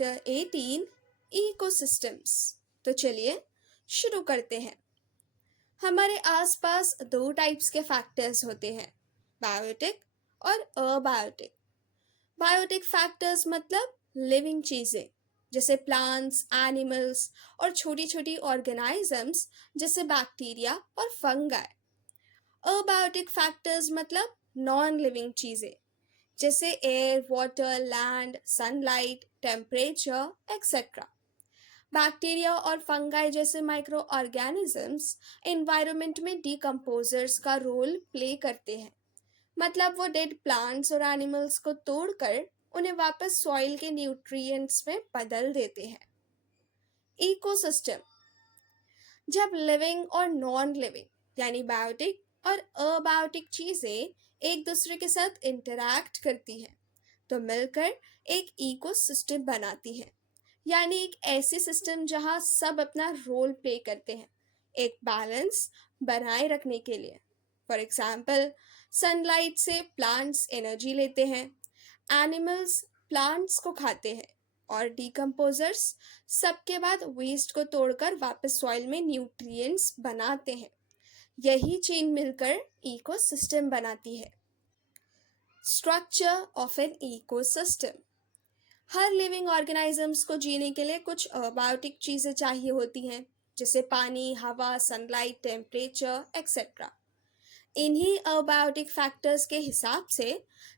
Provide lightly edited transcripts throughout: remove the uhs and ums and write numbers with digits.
Chapter 18 ecosystems. तो चलिए शुरू करते हैं। हमारे आसपास दो टाइप्स के फैक्टर्स होते हैं, बायोटिक और अबायोटिक। बायोटिक फैक्टर्स मतलब लिविंग चीजें जैसे प्लांट्स, एनिमल्स और छोटी छोटी ऑर्गेनाइजम्स जैसे बैक्टीरिया और फंगाई। अबायोटिक फैक्टर्स मतलब नॉन लिविंग चीजें जैसे air, water, land, sunlight, temperature etcetera. Bacteria और फंगाई जैसे माइक्रो ऑर्गेनिजम्स एनवायरनमेंट में डिकम्पोजर्स का रोल प्ले करते हैं। मतलब वो डेड प्लांट्स और एनिमल्स को तोड़कर उन्हें वापस सॉइल के न्यूट्रिएंट्स में बदल देते हैं। इकोसिस्टम जब लिविंग और नॉन लिविंग यानी बायोटिक और अबायोटिक चीजें एक दूसरे के साथ इंटरैक्ट करती हैं तो मिलकर एक इकोसिस्टम बनाती हैं, यानी एक ऐसी सिस्टम जहां सब अपना रोल प्ले करते हैं एक बैलेंस बनाए रखने के लिए। फॉर एग्जाम्पल, सनलाइट से प्लांट्स एनर्जी लेते हैं, एनिमल्स प्लांट्स को खाते हैं और डिकम्पोजर्स सबके बाद वेस्ट को तोड़कर वापस सॉइल में न्यूट्रिएंट्स बनाते हैं। यही चेन मिलकर इकोसिस्टम बनाती है। Structure of an ecosystem. हर लिविंग ऑर्गेनाइजम्स को जीने के लिए कुछ अबायोटिक चीज़ें चाहिए होती हैं जैसे पानी, हवा, सनलाइट, टेम्परेचर एक्सेट्रा। इन्हीं अबायोटिक फैक्टर्स के हिसाब से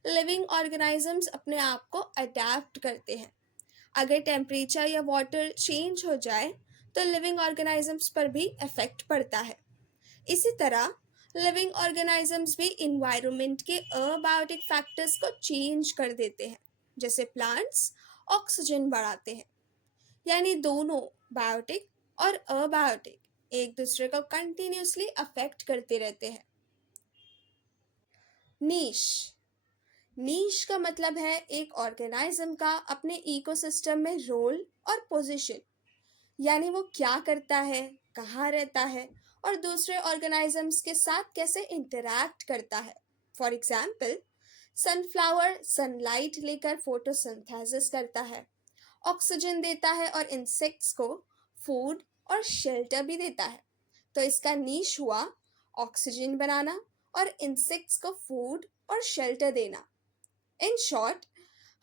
लिविंग ऑर्गेनाइजम्स अपने आप को अडेप्ट करते हैं। अगर टेम्परेचर या वाटर चेंज हो जाए तो लिविंग ऑर्गेनाइजम्स पर भी इफेक्ट पड़ता है। इसी तरह लिविंग ऑर्गेनाइजम्स भी इन्वायरमेंट के अबायोटिक फैक्टर्स को चेंज कर देते हैं। जैसे प्लांट्स ऑक्सीजन बढ़ाते हैं, यानी दोनों बायोटिक और अबायोटिक एक दूसरे को कंटिन्यूसली अफेक्ट करते रहते हैं। नीश नीश का मतलब है एक ऑर्गेनाइज्म का अपने इकोसिस्टम में रोल और पोजीशन, यानी वो क्या करता है, कहाँ रहता है और दूसरे ऑर्गेनाइजम्स के साथ कैसे इंटरैक्ट करता है। फॉर एग्जाम्पल, सनफ्लावर सनलाइट लेकर फोटोसिंथेसिस करता है, ऑक्सीजन देता है और इंसेक्ट्स को फूड और शेल्टर भी देता है। तो इसका नीश हुआ ऑक्सीजन बनाना और इंसेक्ट्स को फूड और शेल्टर देना। इन शॉर्ट,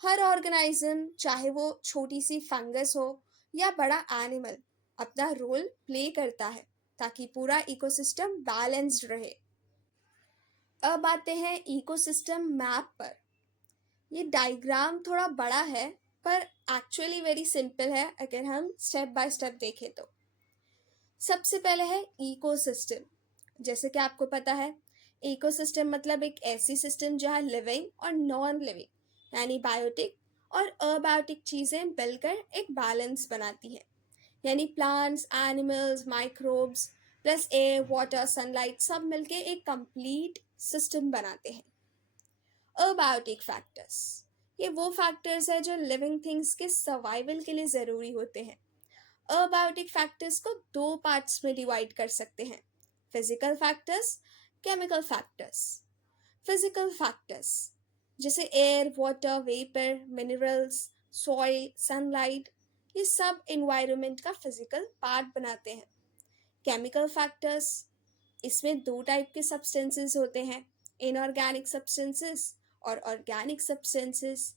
हर ऑर्गेनाइज्म चाहे वो छोटी सी फंगस हो या बड़ा एनिमल अपना रोल प्ले करता है ताकि पूरा इकोसिस्टम बैलेंस्ड रहे। अब आते हैं इकोसिस्टम मैप पर। ये डायग्राम थोड़ा बड़ा है पर एक्चुअली वेरी सिंपल है अगर हम स्टेप बाय स्टेप देखें तो। सबसे पहले है इकोसिस्टम। जैसे कि आपको पता है, इकोसिस्टम मतलब एक ऐसी सिस्टम जहाँ लिविंग और नॉन लिविंग यानी बायोटिक और अबायोटिक चीज़ें मिलकर एक बैलेंस बनाती हैं। यानी plants, animals, microbes plus air, water, sunlight सब मिलके एक कंप्लीट सिस्टम बनाते हैं। अबायोटिक फैक्टर्स, ये वो फैक्टर्स है जो लिविंग थिंग्स के सर्वाइवल के लिए ज़रूरी होते हैं। अबायोटिक फैक्टर्स को दो पार्ट्स में डिवाइड कर सकते हैं, physical factors, chemical factors. Physical factors जैसे air, water, vapour, minerals, soil, sunlight, ये सब एनवायरनमेंट का फिजिकल पार्ट बनाते हैं। केमिकल फैक्टर्स, इसमें दो टाइप के सब्सटेंसेस होते हैं, इनऑर्गेनिक सब्सटेंसेस और ऑर्गेनिक सब्सटेंसेस।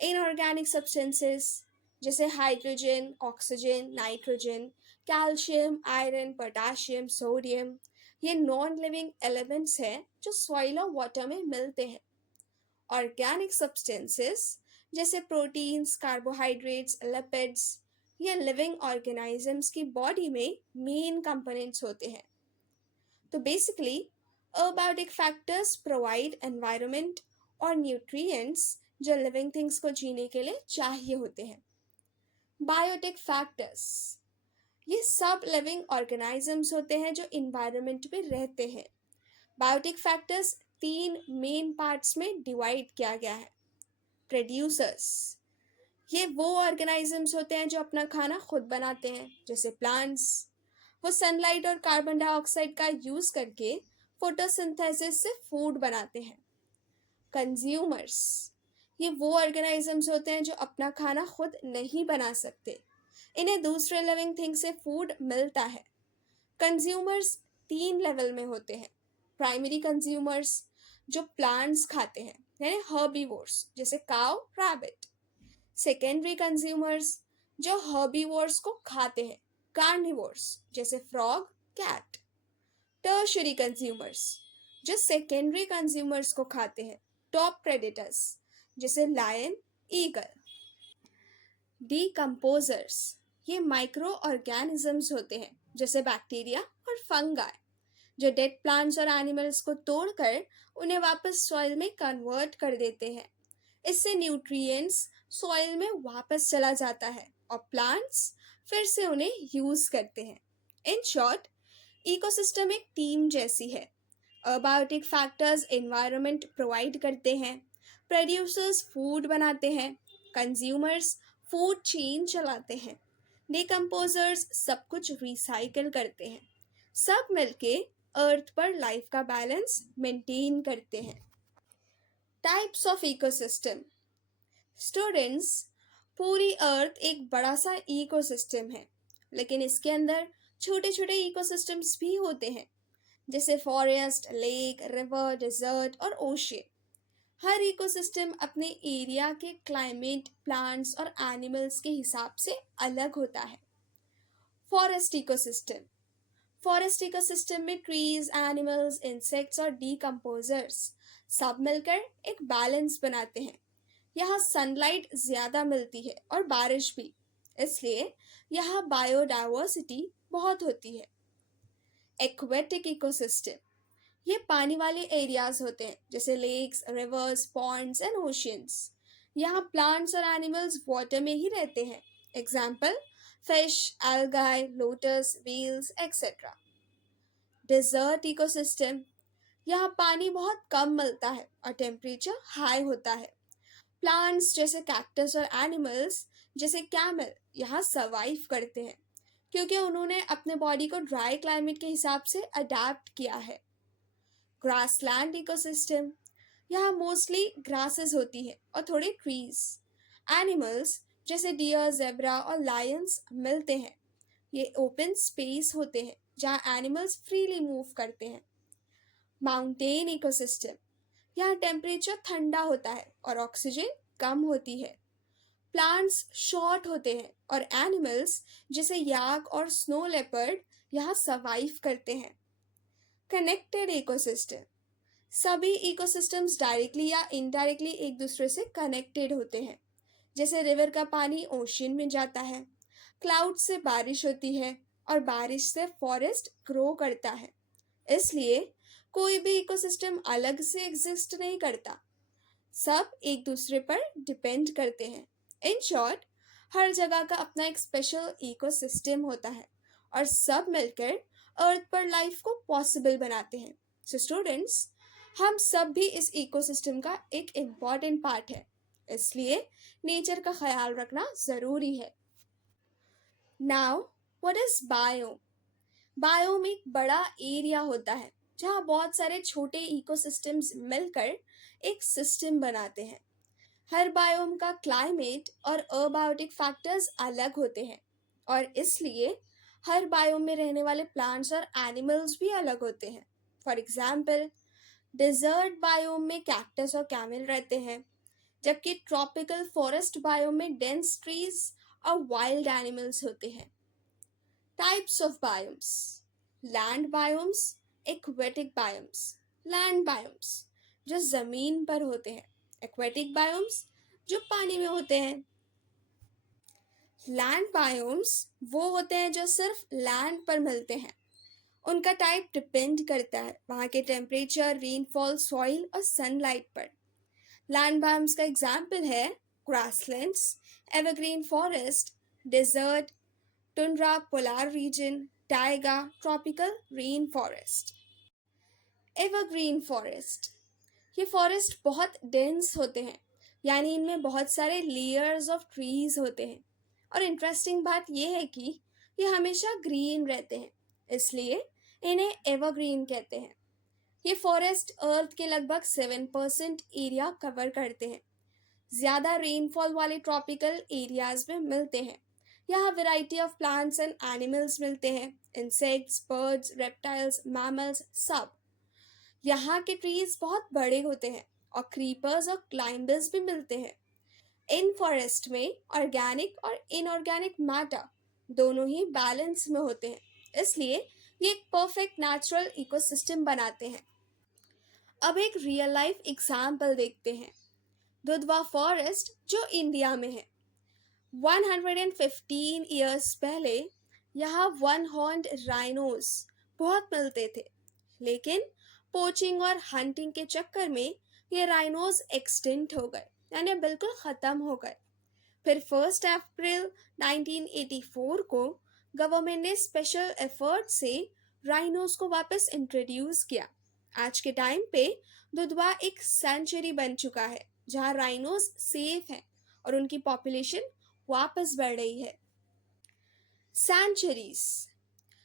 इनऑर्गेनिक सब्सटेंसेस जैसे hydrogen, oxygen, nitrogen, calcium, iron, potassium, sodium, ये नॉन लिविंग एलिमेंट्स हैं जो सॉइल और वाटर में मिलते हैं। ऑर्गेनिक सब्सटेंसेस जैसे प्रोटीन्स, कार्बोहाइड्रेट्स, लिपिड्स, ये लिविंग ऑर्गेनिजम्स की बॉडी में मेन कंपोनेंट्स होते हैं। तो basically abiotic factors provide environment और न्यूट्रिएंट्स जो लिविंग थिंग्स को जीने के लिए चाहिए होते हैं। बायोटिक फैक्टर्स, ये सब लिविंग ऑर्गेनिजम्स होते हैं जो इन्वायरमेंट में रहते हैं। बायोटिक फैक्टर्स तीन मेन पार्ट्स में डिवाइड किया गया है। प्रोड्यूसर्स, ये वो ऑर्गेनिजम्स होते हैं जो अपना खाना खुद बनाते हैं जैसे प्लांट्स। वो सनलाइट और कार्बन डाइऑक्साइड का यूज करके फोटोसिंथेसिस से फूड बनाते हैं। कंज्यूमर्स, ये वो ऑर्गेनाइजम्स होते हैं जो अपना खाना खुद नहीं बना सकते, इन्हें दूसरे लिविंग थिंग से फूड मिलता है। कंज्यूमर्स तीन लेवल में होते हैं। प्राइमरी कंज्यूमर्स जो प्लांट्स खाते हैं, यानी हर्बीवोर्स, जैसे काउ, रैबिट। सेकेंडरी कंज्यूमर्स जो हर्बीवोर्स को खाते हैं, कार्निवोर्स, जैसे फ्रॉग, कैट। टर्शरी कंज्यूमर्स जो सेकेंडरी कंज्यूमर्स को खाते हैं, टॉप प्रेडेटर्स, जैसे लायन, ईगल। डीकम्पोजर्स ये माइक्रो ऑर्गेनिजम्स होते हैं, जैसे बैक्टीरिया और फंगाई, जो डेड प्लांट्स और एनिमल्स को तोड़कर उन्हें वापस सॉइल में कन्वर्ट कर देते हैं। इससे न्यूट्रिएंट्स सॉइल में वापस चला जाता है और प्लांट्स फिर से उन्हें यूज करते हैं। इन शॉर्ट, इकोसिस्टम एक टीम जैसी है। अबायोटिक फैक्टर्स एनवायरनमेंट प्रोवाइड करते हैं, प्रोड्यूसर्स फूड बनाते हैं, कंज्यूमर्स फूड चेन चलाते हैं, डिकम्पोजर्स सब कुछ रिसाइकल करते हैं। सब मिलके अर्थ पर लाइफ का बैलेंस मेंटेन करते हैं। Types of ecosystem. स्टूडेंट्स, पूरी अर्थ एक बड़ा सा इकोसिस्टम है, लेकिन इसके अंदर छोटे छोटे इकोसिस्टम्स भी होते हैं, जैसे फॉरेस्ट, लेक, रिवर, डेजर्ट और ओशियन। हर इकोसिस्टम अपने एरिया के क्लाइमेट, प्लांट्स और एनिमल्स के हिसाब से अलग होता है। Forest ecosystem. फॉरेस्ट इकोसिस्टम में ट्रीज, एनिमल्स, इंसेक्ट्स और डीकम्पोजर्स सब मिलकर एक बैलेंस बनाते हैं। यहाँ सनलाइट ज़्यादा मिलती है और बारिश भी, इसलिए यहाँ बायोडाइवर्सिटी बहुत होती है। एक्वेटिक इकोसिस्टम ये पानी वाले एरियाज होते हैं, जैसे lakes, rivers, ponds and oceans. यहाँ प्लांट्स और एनिमल्स वाटर में ही रहते हैं। Example, fish, algae, lotus, whales etcetera. Desert ecosystem यहाँ पानी बहुत कम मिलता है और टेम्परेचर हाई होता है। प्लांट्स जैसे कैक्टस और एनिमल्स जैसे कैमल यहाँ सर्वाइव करते हैं, क्योंकि उन्होंने अपने बॉडी को ड्राई क्लाइमेट के हिसाब से अडेप्ट किया है। ग्रासलैंड इकोसिस्टम यहाँ मोस्टली ग्रासेस होती है और थोड़े ट्रीज। एनिमल्स जैसे डियर, जेब्रा और लायंस मिलते हैं। ये ओपन स्पेस होते हैं जहाँ एनिमल्स फ्रीली मूव करते हैं। माउंटेन इकोसिस्टम यहाँ टेम्परेचर ठंडा होता है और ऑक्सीजन कम होती है। प्लांट्स शॉर्ट होते हैं और एनिमल्स जैसे याक और स्नो लेपर्ड यहाँ सर्वाइव करते हैं। Connected ecosystem. सभी इकोसिस्टम्स डायरेक्टली या इनडायरेक्टली एक दूसरे से कनेक्टेड होते हैं, जैसे रिवर का पानी ओशियन में जाता है, क्लाउड से बारिश होती है और बारिश से फॉरेस्ट ग्रो करता है। इसलिए कोई भी इकोसिस्टम अलग से एग्जिस्ट नहीं करता, सब एक दूसरे पर डिपेंड करते हैं। इन शॉर्ट, हर जगह का अपना एक स्पेशल इकोसिस्टम होता है और सब मिलकर अर्थ पर लाइफ को पॉसिबल बनाते हैं। सो स्टूडेंट्स, हम सब भी इस इकोसिस्टम का एक इम्पॉर्टेंट पार्ट है, इसलिए नेचर का ख्याल रखना ज़रूरी है। Now, what is biome? Biome एक बड़ा एरिया होता है जहाँ बहुत सारे छोटे इकोसिस्टम्स मिलकर एक सिस्टम बनाते हैं। हर बायोम का क्लाइमेट और अबायोटिक फैक्टर्स अलग होते हैं और इसलिए हर बायोम में रहने वाले प्लांट्स और एनिमल्स भी अलग होते हैं। फॉर एग्जाम्पल, डेजर्ट बायोम में कैक्टस और कैमल रहते हैं, जबकि ट्रॉपिकल फॉरेस्ट बायोम में डेंस ट्रीज और वाइल्ड एनिमल्स होते हैं। Types of biomes. Land biomes, aquatic biomes. Land biomes जो जमीन पर होते हैं, एक्वेटिक बायोम्स जो पानी में होते हैं। लैंड बायोम्स वो होते हैं जो सिर्फ लैंड पर मिलते हैं। उनका टाइप डिपेंड करता है वहाँ के टेम्परेचर, रेनफॉल, सॉइल और सनलाइट पर। लैंड बायोम्स का एग्जाम्पल है grasslands, evergreen forest, desert, tundra, polar region, taiga, tropical rain forest. Evergreen forest, ये फॉरेस्ट बहुत डेंस होते हैं, यानी इनमें बहुत सारे लेयर्स ऑफ ट्रीज होते हैं। और इंटरेस्टिंग बात यह है कि ये हमेशा ग्रीन रहते हैं, इसलिए इन्हें एवरग्रीन कहते हैं। ये फॉरेस्ट अर्थ के लगभग 7% एरिया कवर करते हैं। ज़्यादा रेनफॉल वाले ट्रॉपिकल एरियाज में मिलते हैं। यहाँ variety of plants and animals मिलते हैं, इंसेक्ट्स, बर्ड्स, रेप्टाइल्स, मैमल्स, सब। यहाँ के ट्रीज बहुत बड़े होते हैं और क्रीपर्स और क्लाइंबर्स भी मिलते हैं। इन फॉरेस्ट में ऑर्गेनिक और इनऑर्गेनिक मैटर दोनों ही बैलेंस में होते हैं, इसलिए ये एक परफेक्ट नेचुरल इकोसिस्टम बनाते हैं। अब एक रियल लाइफ एग्जाम्पल देखते हैं। दुधवा फॉरेस्ट जो इंडिया में है, 115 ईयर्स पहले यहाँ वन हॉर्न्ड राइनोस बहुत मिलते थे, लेकिन पोचिंग और हंटिंग के चक्कर में ये राइनोस एक्सटिंक्ट हो गए, यानी बिल्कुल ख़त्म हो गए। फिर 1 अप्रैल 1984 को गवर्नमेंट ने स्पेशल एफर्ट से राइनोस को वापस इंट्रोड्यूस किया। आज के टाइम पे दुधवा एक सेंचुरी बन चुका है जहाँ राइनोस सेफ हैं और उनकी पॉपुलेशन वापस बढ़ रही है। सेंचुरीज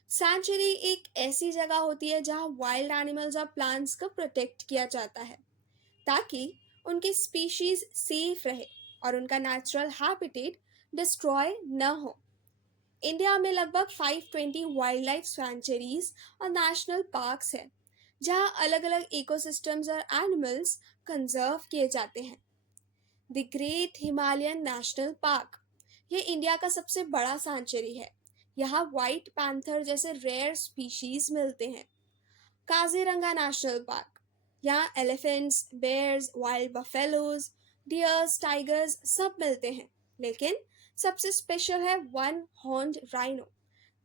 सेंचुरी एक ऐसी जगह होती है जहाँ वाइल्ड एनिमल्स और प्लांट्स को प्रोटेक्ट किया जाता है ताकि उनकी स्पीशीज सेफ रहे और उनका नेचुरल हैबिटेट डिस्ट्रॉय न हो। इंडिया में लगभग 520 वाइल्ड लाइफ सेंचुरीज और नेशनल पार्क्स हैं जहाँ अलग अलग इकोसिस्टम्स और एनिमल्स कंजर्व किए जाते हैं। The great Himalayan national park, ये इंडिया का सबसे बड़ा सेंचुरी है। यहाँ व्हाइट पैंथर जैसे रेयर स्पीशीज मिलते हैं। काजीरंगा नेशनल पार्क, यहाँ elephants, bears, wild buffaloes, deers, tigers सब मिलते हैं, लेकिन सबसे स्पेशल है वन हॉर्न्ड राइनो।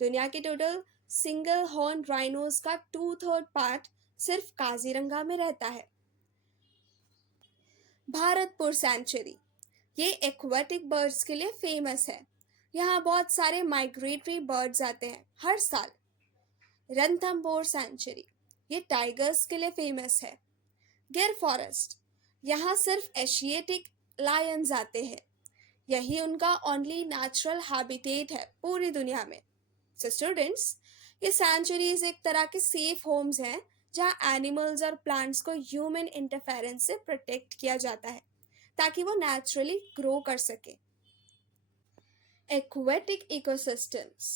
दुनिया के टोटल सिंगल हॉर्न राइनोज का 2/3 पार्ट सिर्फ काजीरंगा में रहता है। भारतपुर सेंचुरी, ये एक्वेटिक बर्ड्स के लिए फेमस है। यहाँ बहुत सारे माइग्रेटरी बर्ड्स आते हैं हर साल। रणथंभौर सेंचुरी, ये टाइगर्स के लिए फेमस है। गिर फॉरेस्ट, यहाँ सिर्फ एशियाटिक लायंस आते हैं। यही उनका ओनली नेचुरल हैबिटेट है पूरी दुनिया में। सो स्टूडेंट्स, ये सेंचुरीज एक तरह के सेफ होम्स हैं जहाँ एनिमल्स और प्लांट्स को ह्यूमन इंटरफेरेंस से प्रोटेक्ट किया जाता है ताकि वो नेचुरली ग्रो कर सके। एक्वेटिक इकोसिस्टम्स,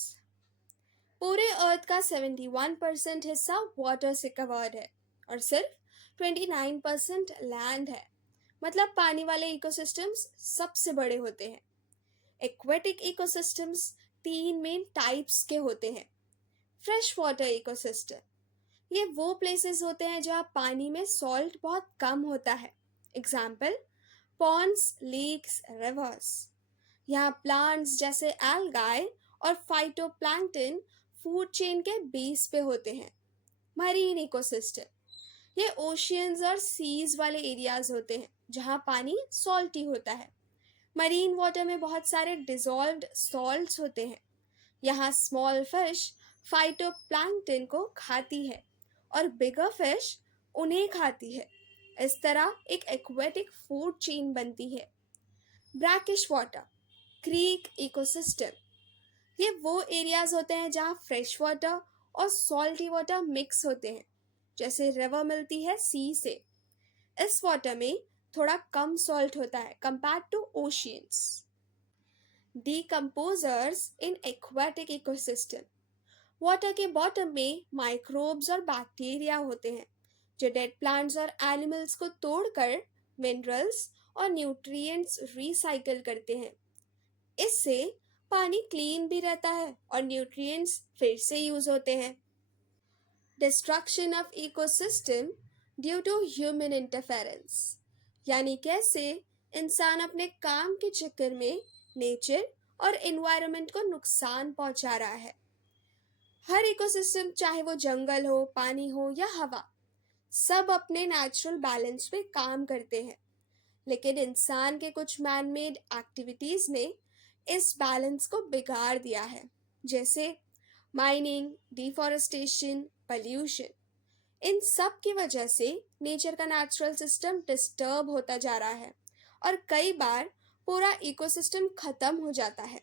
पूरे अर्थ का 71% हिस्सा वाटर से कवर्ड है और सिर्फ 29% लैंड है। मतलब पानी वाले इकोसिस्टम्स सबसे बड़े होते हैं। एक्वेटिक इकोसिस्टम्स 3 मेन टाइप्स के होते हैं। फ्रेश वाटर इकोसिस्टम, ये वो प्लेसेस होते हैं जहाँ पानी में सॉल्ट बहुत कम होता है। Example ponds, lakes, rivers. यहाँ प्लांट्स जैसे एल्गाई और फाइटोप्लैंक्टन फूड चेन के बेस पे होते हैं। मरीन इकोसिस्टम, ये ओशियंस और सीज वाले एरियाज होते हैं जहाँ पानी सॉल्टी होता है। मरीन वाटर में बहुत सारे डिसॉल्व्ड सॉल्ट्स होते हैं। यहाँ स्मॉल फिश फाइटोप्लैंक्टन को खाती है और बिगर फिश उन्हें खाती है। इस तरह एक एक्वेटिक फूड चेन बनती है। ब्रैकिश वाटर क्रीक इकोसिस्टम, ये वो एरियाज होते हैं जहाँ फ्रेश वाटर और सॉल्टी वाटर मिक्स होते हैं, जैसे रिवर मिलती है सी से। इस वाटर में थोड़ा कम सॉल्ट होता है compare to oceans. Decomposers in aquatic ecosystem, water के बॉटम में माइक्रोब्स और बैक्टीरिया होते हैं जो डेड प्लांट्स और एनिमल्स को तोड़कर मिनरल्स और न्यूट्रिएंट्स रिसाइकल करते हैं। इससे पानी क्लीन भी रहता है और न्यूट्रिएंट्स फिर से यूज होते हैं। Destruction of ecosystem due to human interference, यानी कैसे इंसान अपने काम के चक्कर में नेचर और एनवायरनमेंट को नुकसान पहुंचा रहा है। हर इकोसिस्टम, चाहे वो जंगल हो, पानी हो या हवा, सब अपने नेचुरल बैलेंस पे काम करते हैं, लेकिन इंसान के कुछ मैन मेड एक्टिविटीज ने इस बैलेंस को बिगाड़ दिया है, जैसे माइनिंग, डिफॉरेस्टेशन, पॉल्यूशन। इन सब की वजह से नेचर का नेचुरल सिस्टम डिस्टर्ब होता जा रहा है और कई बार पूरा इकोसिस्टम खत्म हो जाता है।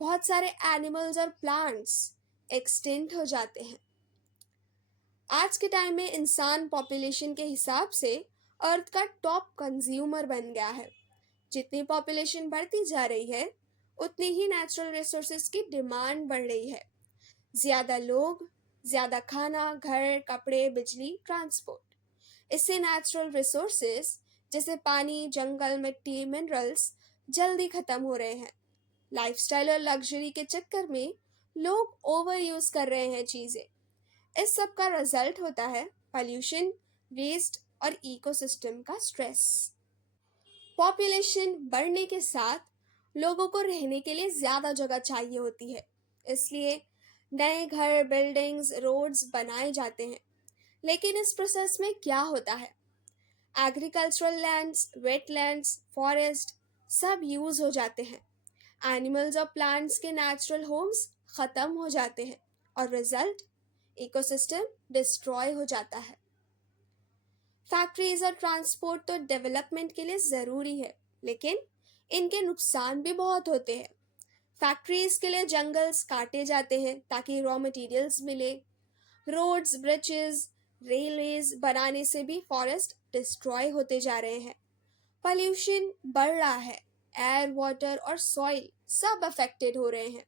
बहुत सारे एनिमल्स और प्लांट्स एक्सटिंक्ट हो जाते हैं। आज के टाइम में इंसान पॉपुलेशन के हिसाब से अर्थ का टॉप कंज्यूमर बन गया है। जितनी पॉपुलेशन बढ़ती जा रही है, उतनी ही नेचुरल रिसोर्सेज की डिमांड बढ़ रही है। ज्यादा लोग, ज्यादा खाना, घर, कपड़े, बिजली, ट्रांसपोर्ट। इससे नेचुरल रिसोर्सेज जैसे पानी, जंगल, मिट्टी, मिनरल्स जल्दी खत्म हो रहे हैं। लाइफस्टाइल और लग्जरी के चक्कर में लोग ओवर यूज कर रहे हैं चीजें। इस सब का रिजल्ट होता है पॉल्यूशन, वेस्ट और इकोसिस्टम का स्ट्रेस। पॉपुलेशन बढ़ने के साथ लोगों को रहने के लिए ज्यादा जगह चाहिए होती है, इसलिए नए घर, बिल्डिंग्स, रोड्स बनाए जाते हैं। लेकिन इस प्रोसेस में क्या होता है, एग्रीकल्चरल लैंड्स, वेटलैंड्स, फॉरेस्ट सब यूज हो जाते हैं। एनिमल्स और प्लांट्स के नेचुरल होम्स खत्म हो जाते हैं और रिजल्ट इकोसिस्टम डिस्ट्रॉय हो जाता है। फैक्ट्रीज और ट्रांसपोर्ट तो डेवलपमेंट के लिए ज़रूरी है, लेकिन इनके नुकसान भी बहुत होते हैं। फैक्ट्रीज के लिए जंगल्स काटे जाते हैं ताकि रॉ मटेरियल्स मिले। रोड्स, ब्रिजेस, रेलवेज बनाने से भी फॉरेस्ट डिस्ट्रॉय होते जा रहे हैं। पॉल्यूशन बढ़ रहा है, एयर, वाटर और सॉइल सब अफेक्टेड हो रहे हैं।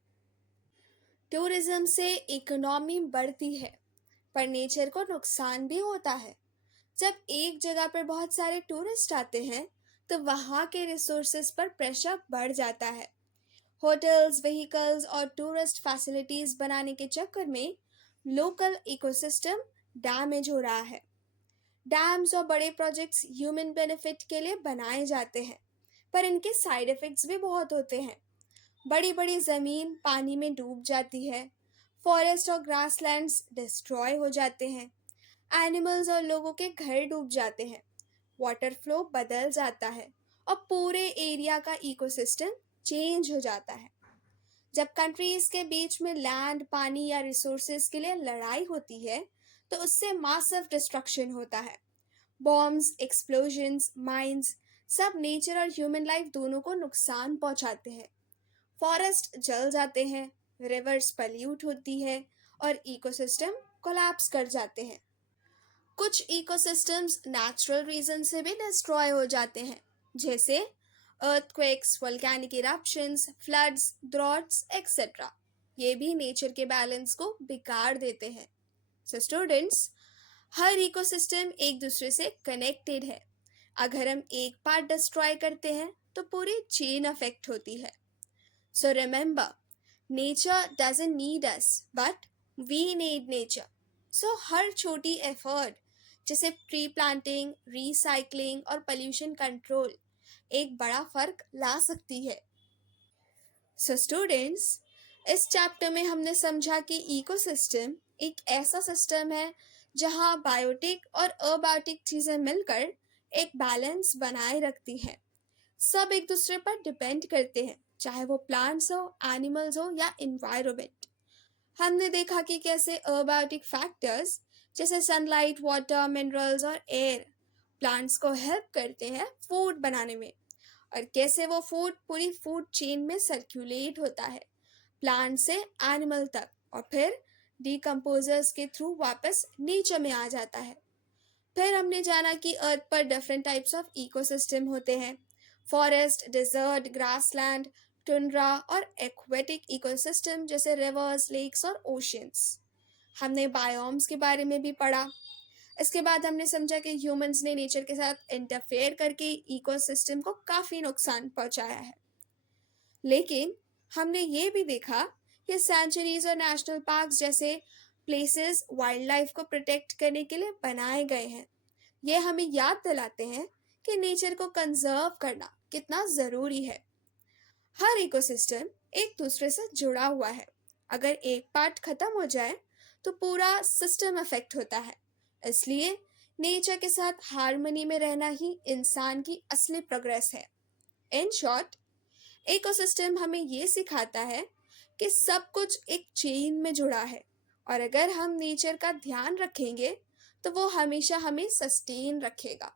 टूरिज्म से इकोनॉमी बढ़ती है, पर नेचर को नुकसान भी होता है। जब एक जगह पर बहुत सारे टूरिस्ट आते हैं तो वहाँ के रिसोर्सेज पर प्रेशर बढ़ जाता है। होटल्स, व्हीकल्स और टूरिस्ट फैसिलिटीज बनाने के चक्कर में लोकल इकोसिस्टम डैमेज हो रहा है। डैम्स और बड़े प्रोजेक्ट्स ह्यूमन बेनिफिट के लिए बनाए जाते हैं, पर इनके साइड इफेक्ट्स भी बहुत होते हैं। बड़ी बड़ी ज़मीन पानी में डूब जाती है, फॉरेस्ट और ग्रासलैंड्स डिस्ट्रॉय हो जाते हैं, एनिमल्स और लोगों के घर डूब जाते हैं, वाटर फ्लो बदल जाता है और पूरे एरिया का इकोसिस्टम चेंज हो जाता है। जब कंट्रीज के बीच में लैंड, पानी या रिसोर्सेज के लिए लड़ाई होती है तो उससे मासिव डिस्ट्रक्शन होता है। बॉम्ब्स, एक्सप्लोजन्स, माइंस सब नेचर और ह्यूमन लाइफ दोनों को नुकसान पहुंचाते हैं। फॉरेस्ट जल जाते हैं, रिवर्स पल्यूट होती है और इकोसिस्टम कोलैप्स कर जाते हैं। कुछ इकोसिस्टम्स नेचुरल रीजन से भी डिस्ट्रॉय हो जाते हैं, जैसे earthquakes, volcanic eruptions, floods, droughts etcetera. ये भी नेचर के बैलेंस को बिगाड़ देते हैं। सो स्टूडेंट्स, हर इकोसिस्टम एक दूसरे से कनेक्टेड है। अगर हम एक पार्ट डिस्ट्रॉय करते हैं तो पूरी चेन अफेक्ट होती है। So remember, nature doesn't need us, but we need nature. So हर छोटी एफर्ट जैसे ट्री प्लांटिंग, रिसाइकलिंग और पोल्यूशन कंट्रोल एक बड़ा फर्क ला सकती है। सो स्टूडेंट्स, इस चैप्टर में हमने समझा कि इकोसिस्टम एक ऐसा सिस्टम है जहां बायोटिक और अबायोटिक चीजें मिलकर एक बैलेंस बनाए रखती हैं। सब एक दूसरे पर डिपेंड करते हैं, चाहे वो प्लांट्स हो, एनिमल्स हो या एनवायरनमेंट। हमने देखा कि कैसे अबायोटिक फैक्टर्स जैसे सनलाइट, वाटर, मिनरल्स और एयर प्लांट्स को हेल्प करते हैं फूड बनाने में, और कैसे वो फूड पूरी फूड चेन में सर्कुलेट होता है, प्लांट से एनिमल तक, और फिर डिकम्पोजर्स के थ्रू वापस नेचर में आ जाता है। फिर हमने जाना कि अर्थ पर डिफरेंट टाइप्स ऑफ इकोसिस्टम होते हैं, फॉरेस्ट, डिजर्ट, ग्रासलैंड, टुंड्रा और एक्वेटिक इकोसिस्टम जैसे रिवर्स, लेक्स और ओशियंस। हमने बायोम्स के बारे में भी पढ़ा। इसके बाद हमने समझा कि ह्यूमंस ने नेचर के साथ इंटरफेयर करके इकोसिस्टम को काफ़ी नुकसान पहुंचाया है। लेकिन हमने ये भी देखा कि सेंचुरीज और नेशनल पार्क्स जैसे प्लेसेस वाइल्ड लाइफ को प्रोटेक्ट करने के लिए बनाए गए हैं। ये हमें याद दिलाते हैं कि नेचर को कंजर्व करना कितना ज़रूरी है। हर इकोसिस्टम एक दूसरे से जुड़ा हुआ है। अगर एक पार्ट खत्म हो जाए तो पूरा सिस्टम अफेक्ट होता है। इसलिए नेचर के साथ हार्मनी में रहना ही इंसान की असली प्रोग्रेस है। इन शॉर्ट, इकोसिस्टम हमें ये सिखाता है कि सब कुछ एक चेन में जुड़ा है, और अगर हम नेचर का ध्यान रखेंगे तो वो हमेशा हमें सस्टेन रखेगा।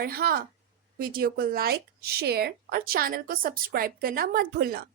और हाँ, वीडियो को लाइक, शेयर और चैनल को सब्सक्राइब करना मत भूलना।